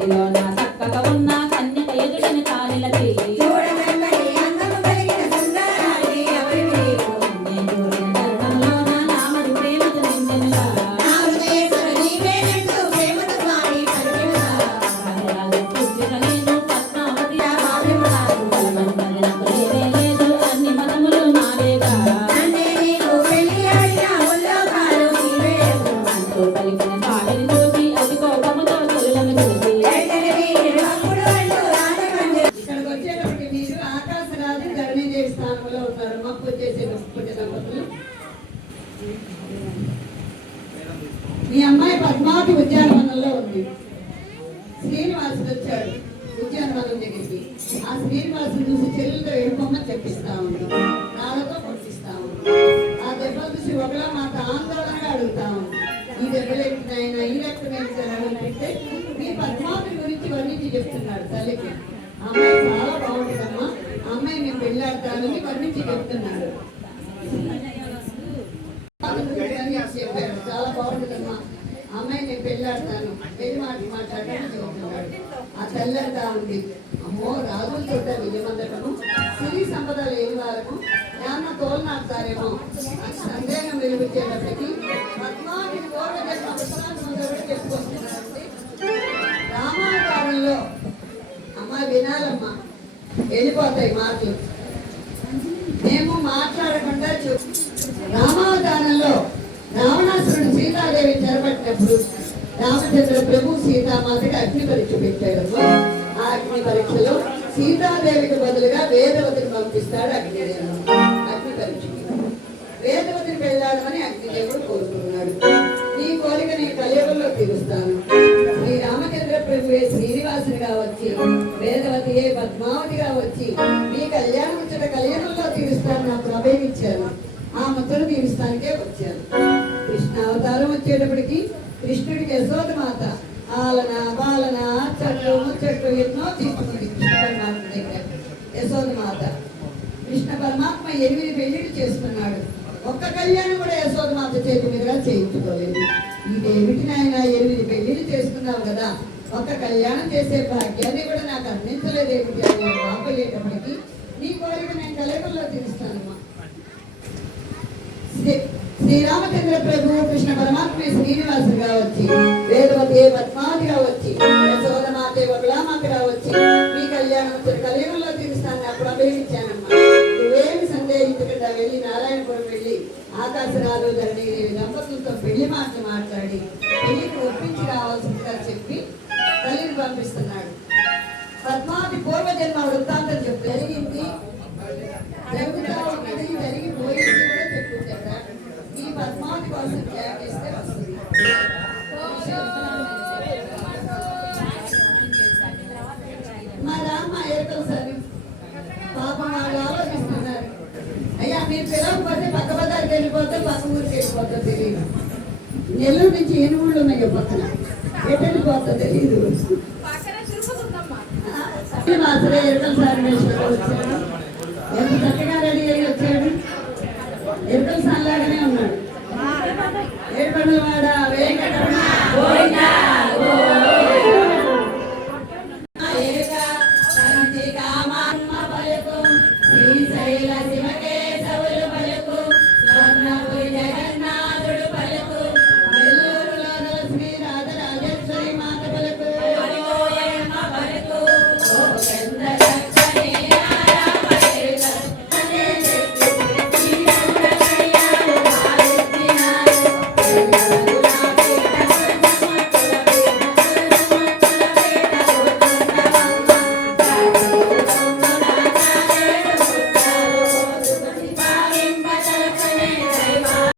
బడిలో నా చక్కగా ఉన్న కన్యక ఎదుటిని కాలిల చేయి మీ అమ్మాయి పద్మావతి ఉద్యానవనంలో ఉంది. శ్రీనివాసుడు వచ్చాడు ఉద్యానవనం దగ్గరికి. ఆ శ్రీనివాసుడు చూసి చెల్లెలతో వెళ్ళిపోమని చెప్పిస్తా ఉంది, రాళ్ళతో కొట్టిస్తా ఉంది. ఆ దెబ్బలు చూసి ఒకలా మాత ఆందోళనగా అడుగుతా ఉంది, ఈ దెబ్బలు ఏంటినైనా ఈ రక్తం ఏంటంటే మీ పద్మావతి గురించి వర్ణించి చెప్తున్నాడు తల్లికి. అమ్మాయి చాలా బాగుంటుందమ్మా, అమ్మాయి నేను పెళ్ళాడతానని వర్ణించి చెప్తున్నాడు. చెప్పాడు చాలా బాగుంటుందమ్మా, అమ్మాయి నేను పెళ్ళాడతాను, పెళ్లి మాట్లాడతాను చెబుతున్నాడు. ఆ తల్లంతా ఉంది, అమ్మో రాజులు చూద్దాం నిజమందటము, సిరి సంపద లేని వారము జ్ఞాన తోలనాడతారేమో అని సందేహం వెలుగుచ్చేటప్పటికి పద్మావతిని పూర్వజన్మ విశ్రాంతి చెప్పుకొస్తున్నారంటే రామావతారంలో అమ్మ వినాలమ్మా, వెళ్ళిపోతాయి మాటలు, మేము మాట్లాడకుండా రామావతారంలో రావణాసురుడు సీతాదేవి చెరపట్టినప్పుడు రామచంద్ర ప్రభు సీతామాతకి అగ్ని పరీక్ష పెట్టాడు. ఆ అగ్ని పరీక్షలో సీతాదేవికి బదులుగా వేదవతిని పంపిస్తాడు అగ్నిదేవుడు. అగ్ని పరీక్షకి వేదవతిని పెళ్ళాడమని అగ్నిదేవుడు కోరుకున్నాడు. నీ కోరిక నీ కలియుగంలో తీరుస్తాను. శ్రీ రామచంద్ర ప్రభువే శ్రీనివాసునిగా వచ్చి వేదవతియే పద్మావతిగా వచ్చి నీ కళ్యాణం ముచ్చట కలియుగంలో తీరుస్తాను నాకు అభయమిచ్చాను. ఆ ముచ్చట తీరుస్తానికే వచ్చాను. కృష్ణ అవతారం వచ్చేటప్పటికి కృష్ణుడికి యశోద మాత ఆలన బాలన చెట్లు ముచ్చట్లు ఎన్నో తీసుకుంది కృష్ణ పరమాత్మ దగ్గర. యశోద మాత కృష్ణ పరమాత్మ 8 పెళ్లిళ్ళు చేసుకున్నాడు. ఒక్క కళ్యాణం కూడా యశోద మాత చేతి మీదుగా చేయించుకోలేదు. ఇదేమిటి నాయన 8 పెళ్లిళ్ళు చేసుకున్నావు కదా, ఒక్క కళ్యాణం చేసే భాగ్యాన్ని కూడా నాకు అందించలేదేమిటి అని బాపయ్యేటప్పటికి నీ కోరిక నేను కలియుగంలో తీరుస్తానమ్మా. శ్రీరామచంద్ర ప్రభు కృష్ణ పరమాత్మ శ్రీనివాసుగా వచ్చి వేదవతి పద్మావతిగా వచ్చి యశోదమాతే బబులామాతగా వచ్చి మీ కళ్యాణం కలియుగంలో తీరుస్తాను అప్పుడు అభినయించానమ్మా. నువ్వేమి సందేహించకుండా వెళ్ళి నారాయణపురం వెళ్ళి ఆకాశరాలు ధరణిదేవి దంపతులతో పెళ్లి మాటలు మాట్లాడి పెళ్లికి ఒప్పించి రావాల్సిందిగా చెప్పి తల్లిని పంపిస్తున్నాడు. పద్మావతి పూర్వజన్మ వృత్తాంతం చెప్పి జరిగింది, జరుగుతా ఉన్నది, జరిగిపోయింది కూడా చెప్పుకుంటా. ఈ పద్మావతి కోసం త్యాగేస్తే వస్తుంది. మా రామ్మ ఏకలు సార్ పాపం వాళ్ళు ఆలోచిస్తున్నారు, అయ్యా మీరు పిలవకపోతే పక్క బజార్కి వెళ్ళిపోతే పక్క ఊరికి వెళ్ళిపోతే తెలియదు. నెల్లూరు నుంచి ఎన్ని ఊళ్ళు ఉన్నాయో పక్కన, ఎటు వెళ్ళిపోతా తెలియదు. మాసరే ఎరకల సార్ వచ్చాడు, ఎంత చక్కగా రెడీ అయ్యి వచ్చాడు. ఎరకల సార్ లాగానే ఉన్నాడు. ఏడుకొండలవాడ వెంకటరమణ Thank you.